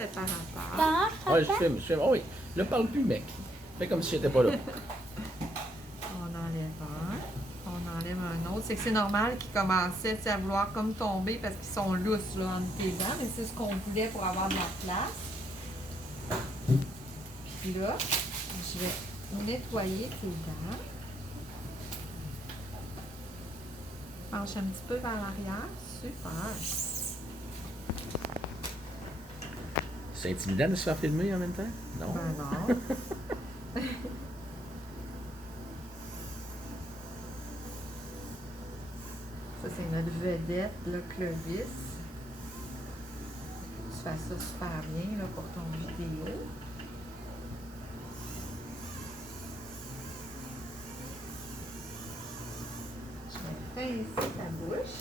Séparateur. Ouais, je filme. Oh oui, là, parle plus, mec. Fais comme si j'étais pas là. On enlève un. On enlève un autre. C'est que c'est normal qu'ils commençaient à vouloir comme tomber parce qu'ils sont lousses là, entre tes dents. Mais c'est ce qu'on voulait pour avoir de la place. Puis là, je vais nettoyer tes dents. Penche un petit peu vers l'arrière. Super. C'est intimidant de se faire filmer en même temps? Non. Ben non. Ça, c'est notre vedette, le Clovis. Tu fais ça super bien là, pour ton vidéo. Je vais pincer ta bouche.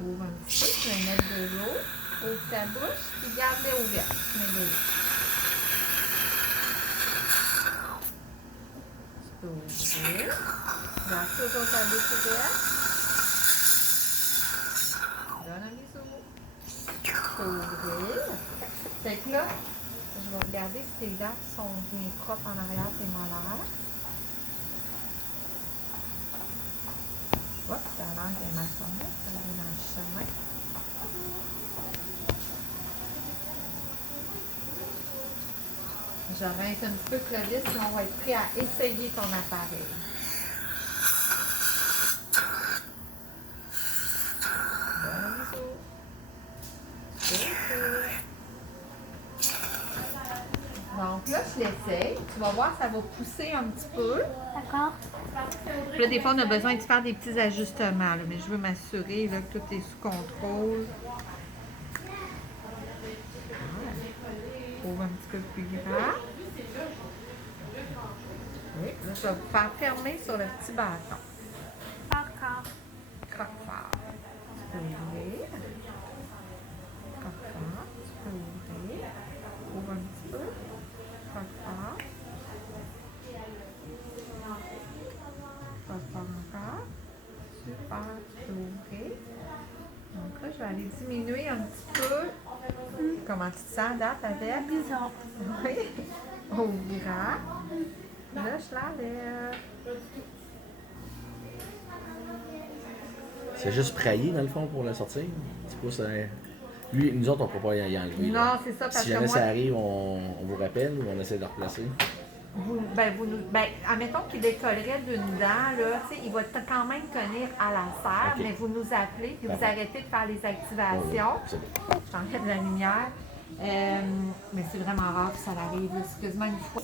Ouvre un petit peu, tu vas mettre de l'eau. Ouvre ta bouche, puis garde-la ouverte. Tu mets de l'eau. Tu peux ouvrir. Garde toujours ta bouche ouverte. Donne un bisou. Tu peux ouvrir. Fait que là, je vais regarder si tes dents sont bien propres en arrière, tes molaires. Hop, ça a l'air qu'il y a ma sonde. Ça va aller dans le chemin. Je rince un petit peu Clovis, puis on va être prêt à essayer ton appareil. Bon bisou. Donc là, je l'essaye. Tu vas voir, ça va pousser un petit peu. D'accord. Puis là, des fois, on a besoin de faire des petits ajustements, là, mais je veux m'assurer là, que tout est sous contrôle. Ouvre un petit peu plus grand. Oui, là, je vais vous faire fermer sur le petit bâton. D'accord. Croque-fort. Tu peux ouvrir. Croque-fort. Tu peux ouvrir. Ouvre un petit peu. Croque-fort. Croque-fort encore. Super. Tu peux ouvrir. Donc là, je vais aller diminuer un petit peu. Comment tu te sens, date avec? Bizarre. Oui. Ouvrira. Là, je l'enlève. C'est juste prailler, dans le fond, pour la sortir. C'est pas ça. Lui, nous autres, on ne peut pas y enlever. Non, là. c'est ça, parce Si que jamais moi, ça arrive, on vous rappelle ou on essaie de le replacer. admettons qu'il décollerait d'une dent, là, tu sais, il va quand même tenir à la serre, Ok. mais vous nous appelez, puis vous Parfait. arrêtez de faire les Oh, activations. oui, c'est bon. J'enlève la lumière. Mais c'est vraiment rare que ça arrive, là. C'est quasiment une fois.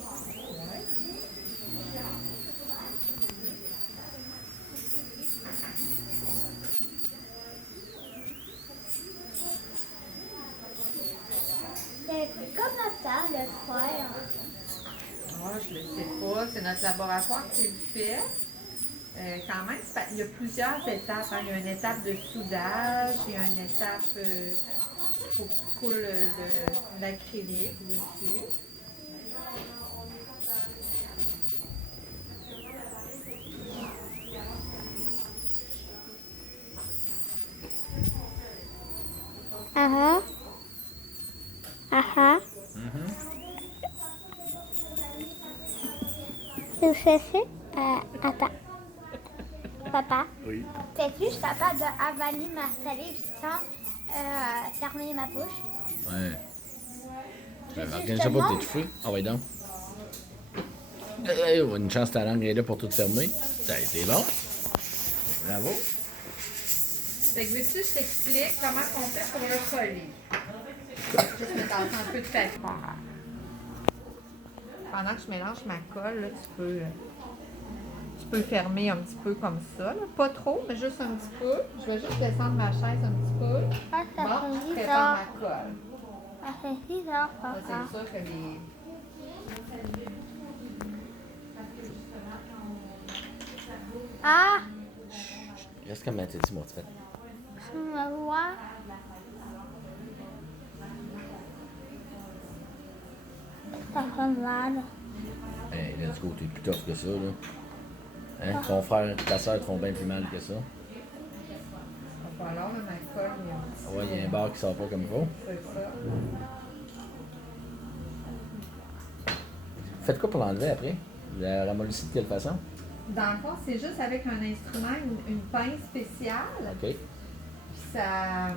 C'est comme ça, le frère. Ah, je ne le sais pas. C'est notre laboratoire qui le fait. Quand même, il y a plusieurs étapes. Hein. Il y a une étape de soudage, il y a une étape faut que tu coules l'acrylique dessus. Ah ah. Ah Tu fais ça? Attends. Papa, Oui. t'es-tu je suis capable d'avaler ma salive sans fermer ma bouche? Ouais. Je Organise pas de t'étouffer. Ah, ouais, donc. Une chance, ta langue est là pour tout fermer. Ça a été bon. Bravo. Fait que veux-tu, je t'explique comment on fait pour le coller. Juste mettre un peu de papier. Pendant que je mélange ma colle, là, tu peux fermer un petit peu comme ça. Là. Pas trop, mais juste un petit peu. Je vais juste descendre ma chaise un petit peu. Ah, ça Bon, fait je prépare bizarre. ma colle. Ça fait bizarre, Là, papa. c'est sûr que les... Ah, Reste comme t'as dit, moi, tu fais. tu me vois? Ça fait mal. Hey, let's go, t'es plus tough que ça, là. Hein? Ton frère et ta soeur te font bien plus mal que ça. On va colle, il y a un petit. Ouais, il y a un bar qui sort pas comme il faut. C'est ça. Faites quoi pour l'enlever après? La ramollissez de quelle façon? Dans le fond, c'est juste avec un instrument, une pince spéciale, OK. puis ça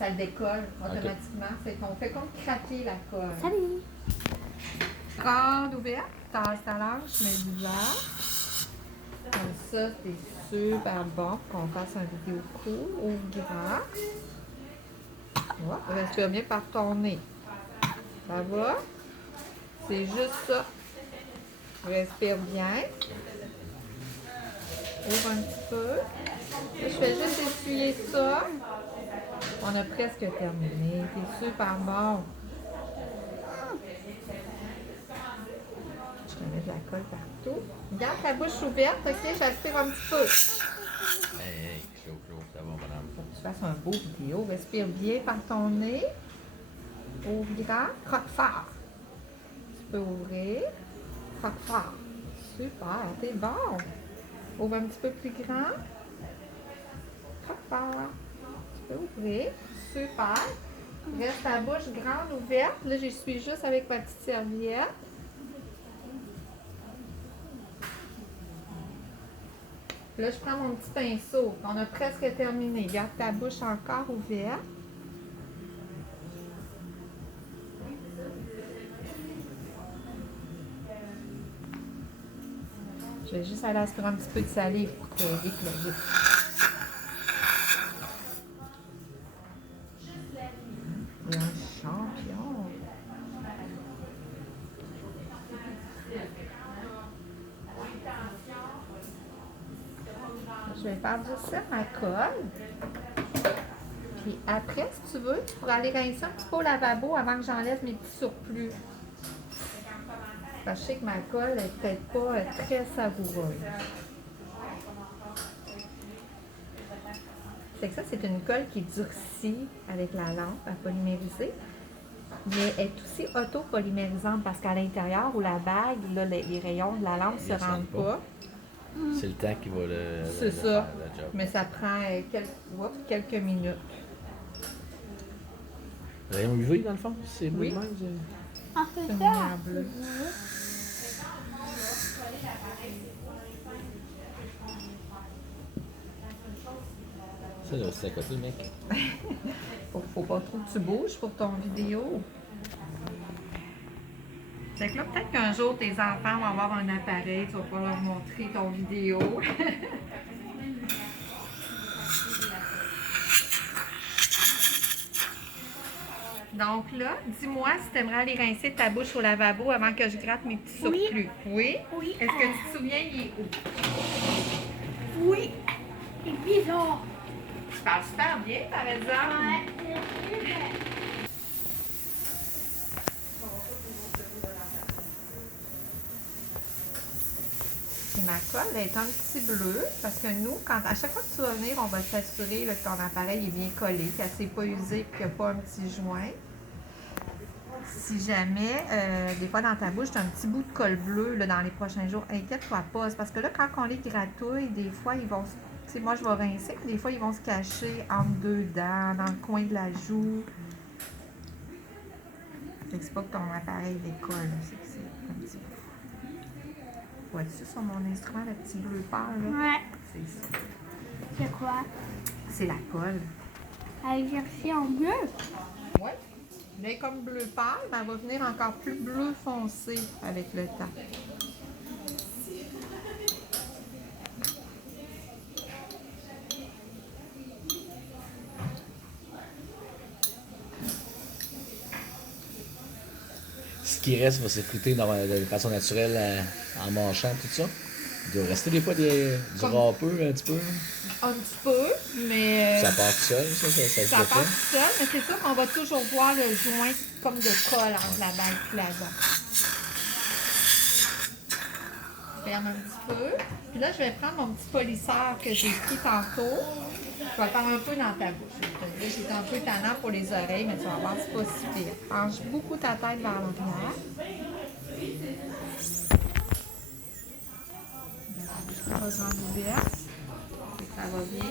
le décolle automatiquement. Fait qu'on fait comme craquer la colle. Salut! Grande ouverte, tasse ta langue, je mets du verre. Comme ça, c'est super bon pour qu'on fasse une vidéo cool, ouvre grand. Ouais, respire bien par ton nez. Ça va? C'est juste ça. Respire bien. Ouvre un petit peu. Là, je fais juste essuyer ça. On a presque terminé. C'est super bon. Je te mets de la colle partout. Garde ta bouche ouverte, ok? J'aspire un petit peu. Hey, chaud, ça va, madame. Faut que tu fasses un beau vidéo. Respire bien par ton nez. Ouvre grand. Croque fort. Tu peux ouvrir. Croque fort. Super, t'es bon. Ouvre un petit peu plus grand. Croque fort. Tu peux ouvrir. Super. Reste ta bouche grande ouverte. Là, j'essuie juste avec ma petite serviette. Là, je prends mon petit pinceau. On a presque terminé. Garde ta bouche encore ouverte. Je vais juste aller aspirer un petit peu de salive pour que éclate. Et un champion. Je vais faire durcir ma colle. Puis après, si tu veux, tu pourras aller rincer un petit peu au lavabo avant que j'enlève mes petits surplus. Parce que je sais que ma colle n'est peut-être pas très savoureuse. C'est que ça, c'est une colle qui durcit avec la lampe à polymériser. Mais elle est aussi auto-polymérisante parce qu'à l'intérieur ou la bague, là, les rayons de la lampe ne se rendent pas. C'est le temps qui va C'est ça. la job. Mais ça prend quelques minutes. Rayon UV, dans le fond? C'est bleu Oui. de même, On C'est fait une ça. lumière bleue. Ça, là, c'est à côté, mec. Faut pas trop que tu bouges pour ton vidéo. Fait que là, peut-être qu'un jour, tes enfants vont avoir un appareil, tu vas pouvoir leur montrer ton vidéo. Donc là, dis-moi si tu aimerais aller rincer ta bouche au lavabo avant que je gratte mes petits Oui. surplus. Oui? Oui. Est-ce que tu te souviens, il est où? Oui. C'est bizarre. Tu parles super bien, par exemple. Puis ma colle elle est un petit bleu parce que nous, à chaque fois que tu vas venir, on va s'assurer là, que ton appareil est bien collé, qu'elle ne s'est pas usée, qu'il n'y a pas un petit joint. Si jamais, des fois dans ta bouche, tu as un petit bout de colle bleue là, dans les prochains jours, inquiète-toi pas. C'est parce que là, quand on les gratouille, des fois, ils vont, tu sais, moi je vais rincer, mais des fois, ils vont se cacher entre deux dents, dans le coin de la joue. Fait que c'est pas que ton appareil décolle, c'est que c'est un petit peu. Vois-tu sur mon instrument, le petit bleu pâle, là? Ouais. C'est ça. C'est quoi? C'est la colle. Avec jersey en bleu? Oui. Elle est comme bleu pâle, mais elle va venir encore plus bleu foncé avec le temps. Ce qui reste va s'écouter de façon naturelle en mâchant, tout ça. Il doit rester des fois du râpeux un petit peu. Un petit peu, mais Ça part tout seul, ça se ça part défait. tout seul, mais c'est sûr qu'on va toujours voir le joint comme de colle entre la bague et la dent. Ferme un petit peu. Puis là, je vais prendre mon petit polisseur que j'ai pris tantôt. Je vais le faire un peu dans ta bouche. Là, j'étais un peu tannant pour les oreilles, mais tu vas voir, c'est pas si pire. Penche beaucoup ta tête vers l'arrière. Pas grande ouverte. Ça va bien.